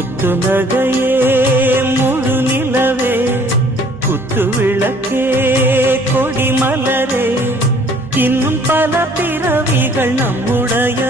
முத்து நகையே முழு நிலவே குத்து விளக்கே கொடி மலரே இன்னும் பல பிறவிகள் நம்முடைய